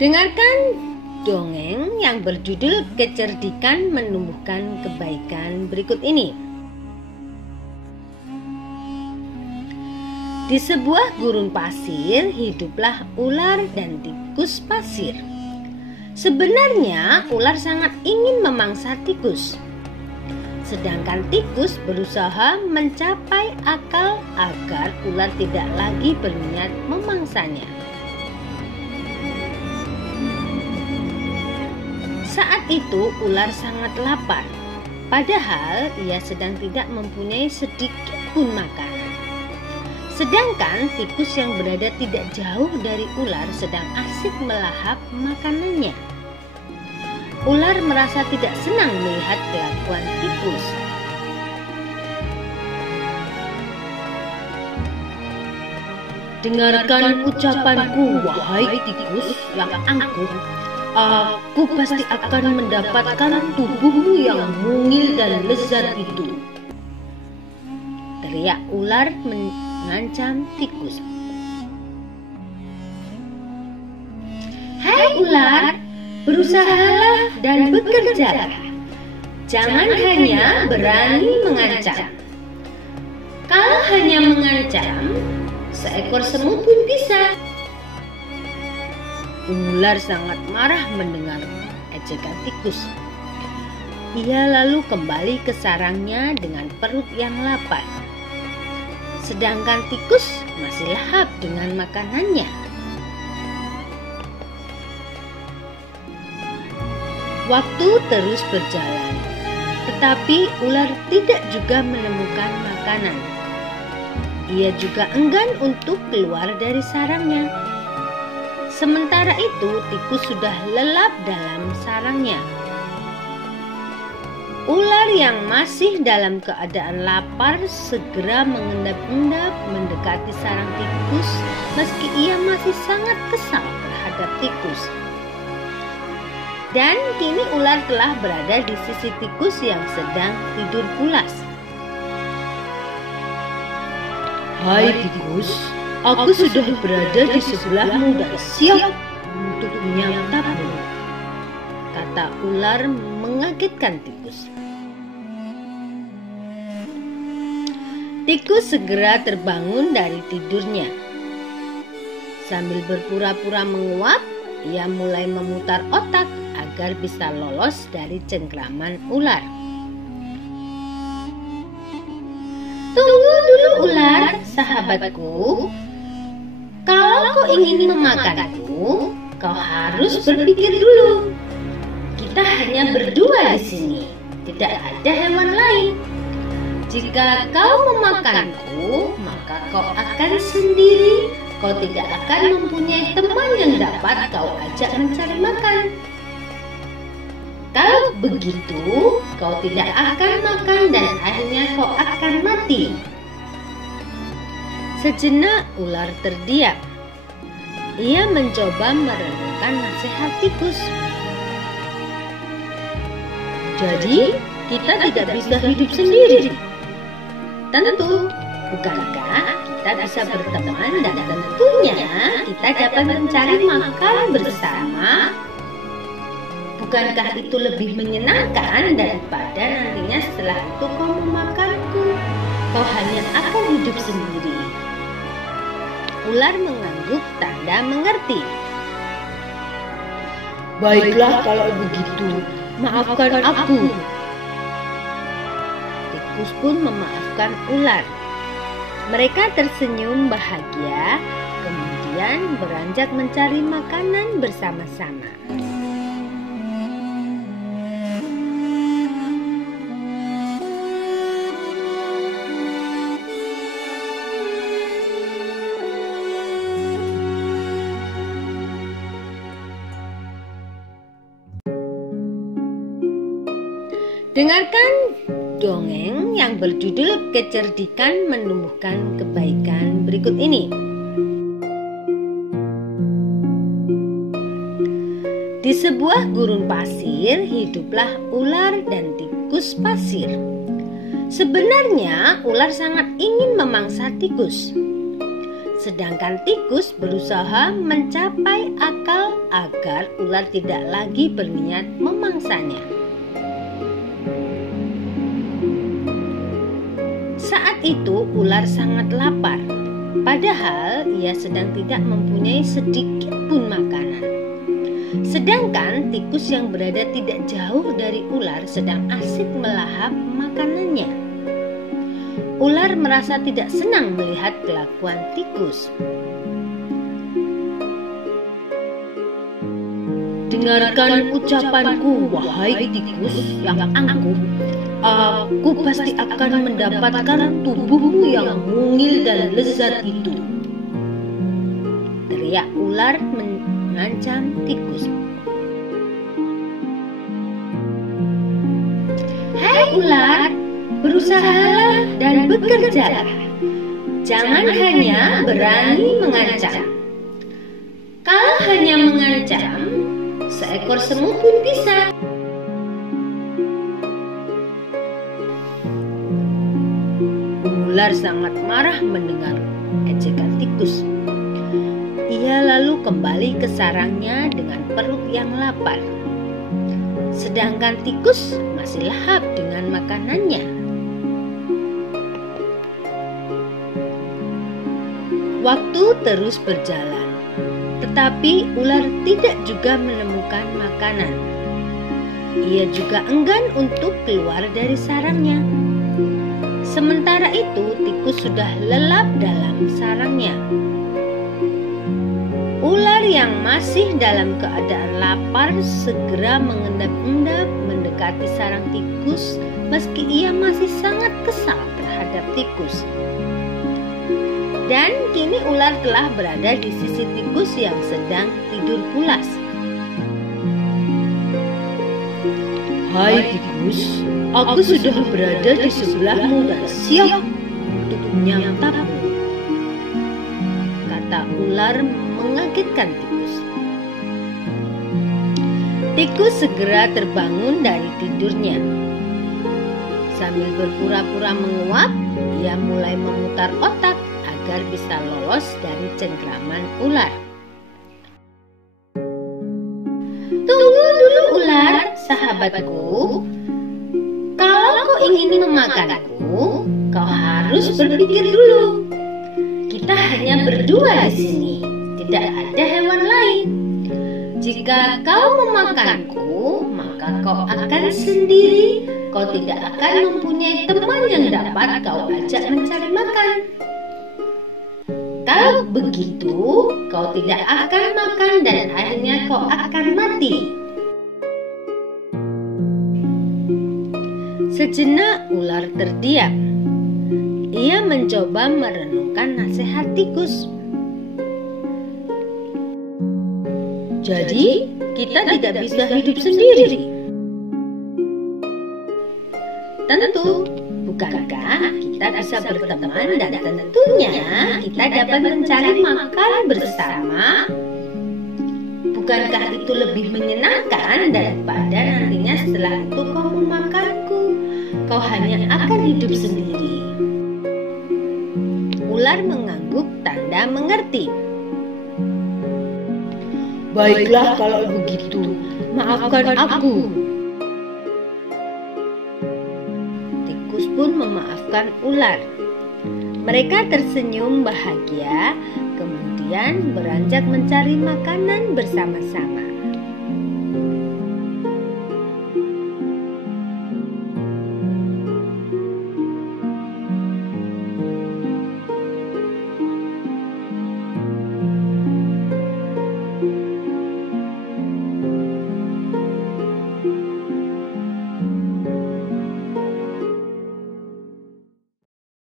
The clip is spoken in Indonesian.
Dengarkan dongeng yang berjudul Kecerdikan Menumbuhkan Kebaikan berikut ini. Di sebuah gurun pasir hiduplah ular dan tikus pasir. Sebenarnya ular sangat ingin memangsa tikus, sedangkan tikus berusaha mencapai akal agar ular tidak lagi berniat memangsanya. Saat itu ular sangat lapar, padahal ia sedang tidak mempunyai sedikit pun makanan. Sedangkan tikus yang berada tidak jauh dari ular sedang asik melahap makanannya. Ular merasa tidak senang melihat kelakuan tikus. Dengarkan ucapanku, wahai tikus yang angkuh. Aku pasti akan mendapatkan tubuhmu yang mungil dan lezat itu, teriak ular mengancam tikus. Hai ular, berusahalah dan bekerjalah. Jangan hanya berani mengancam. Kalau hanya mengancam, seekor semut pun bisa. Ular sangat marah mendengar ejekan tikus. Ia lalu kembali ke sarangnya dengan perut yang lapar. Sedangkan tikus masih lahap dengan makanannya. Waktu terus berjalan, tetapi ular tidak juga menemukan makanan. Ia juga enggan untuk keluar dari sarangnya. Sementara itu, tikus sudah lelap dalam sarangnya. Ular yang masih dalam keadaan lapar segera mengendap-endap mendekati sarang tikus meski ia masih sangat kesal terhadap tikus. Dan kini ular telah berada di sisi tikus yang sedang tidur pulas. Hai tikus, aku sudah berada di sebelahmu dan siap untuk menyantapmu, kata ular mengagetkan tikus. Tikus segera terbangun dari tidurnya. Sambil berpura-pura menguap, ia mulai memutar otak agar bisa lolos dari cengkraman ular. Tunggu dulu ular, sahabatku. Kalau kau ingin memakanku, kau harus berpikir dulu. Kita hanya berdua di sini, tidak ada hewan lain. Jika kau memakanku, maka kau akan sendiri. Kau tidak akan mempunyai teman yang dapat kau ajak mencari makan. Kalau begitu, kau tidak akan makan dan akhirnya kau akan mati. Sejenak ular terdiam. Ia mencoba merenungkan nasihat tikus. Jadi, kita tidak bisa hidup sendiri. Tentu, bukankah kita bisa berteman dan tentunya kita dapat mencari makan bersama? Bukankah itu lebih menyenangkan daripada nantinya setelah itu kau memakanku? Kau hanya akan hidup sendiri. Ular mengangguk tanda mengerti. Baiklah kalau begitu, maafkan aku. Tikus pun memaafkan ular. Mereka tersenyum bahagia, kemudian beranjak mencari makanan bersama-sama. Dengarkan dongeng yang berjudul Kecerdikan Menumbuhkan Kebaikan berikut ini. Di sebuah gurun pasir hiduplah ular dan tikus pasir. Sebenarnya ular sangat ingin memangsa tikus. Sedangkan tikus berusaha mencapai akal agar ular tidak lagi berniat memangsanya. Saat itu ular sangat lapar, padahal ia sedang tidak mempunyai sedikit pun makanan. Sedangkan tikus yang berada tidak jauh dari ular sedang asik melahap makanannya. Ular merasa tidak senang melihat kelakuan tikus. "Dengarkan ucapanku, wahai tikus yang angkuh. Aku pasti akan mendapatkan tubuhmu yang mungil dan lezat itu," teriak ular mengancam tikus. Hai ular, berusahalah dan bekerjalah. Jangan hanya berani mengancam. Kalau hanya mengancam, seekor semut pun bisa. Ular sangat marah mendengar ejekan tikus. Ia lalu kembali ke sarangnya dengan perut yang lapar. Sedangkan tikus masih lahap dengan makanannya. Waktu terus berjalan, tetapi ular tidak juga menemukan makanan. Ia juga enggan untuk keluar dari sarangnya. Sementara itu, tikus sudah lelap dalam sarangnya. Ular yang masih dalam keadaan lapar segera mengendap-endap mendekati sarang tikus meski ia masih sangat kesal terhadap tikus. Dan kini ular telah berada di sisi tikus yang sedang tidur pulas. "Hai tikus, aku sudah berada di sebelahmu dan siap untuk menyantapmu," kata ular mengagetkan tikus. Tikus segera terbangun dari tidurnya. Sambil berpura-pura menguap, ia mulai memutar otak agar bisa lolos dari cengkraman ular. Tunggu dulu ular, sahabatku. Kalau kau ingin memakanku, kau harus berpikir dulu. Kita hanya berdua di sini, tidak ada hewan lain. Jika kau memakanku, maka kau akan sendiri. Kau tidak akan mempunyai teman yang dapat kau ajak mencari makan. Kalau begitu, kau tidak akan makan dan akhirnya kau akan mati. Sejenak ular terdiam. Ia mencoba merenungkan nasihat tikus. "Jadi, kita tidak bisa hidup sendiri." Tentu, bukankah kita bisa berteman dan tentunya kita dapat mencari makan bersama? Bukankah itu lebih menyenangkan daripada nantinya setelah itu kau memakanku? Kau hanya akan hidup sendiri. Ular mengangguk tanda mengerti. "Baiklah kalau begitu, maafkan aku." Tikus pun memaafkan ular. Mereka tersenyum bahagia, kemudian beranjak mencari makanan bersama-sama.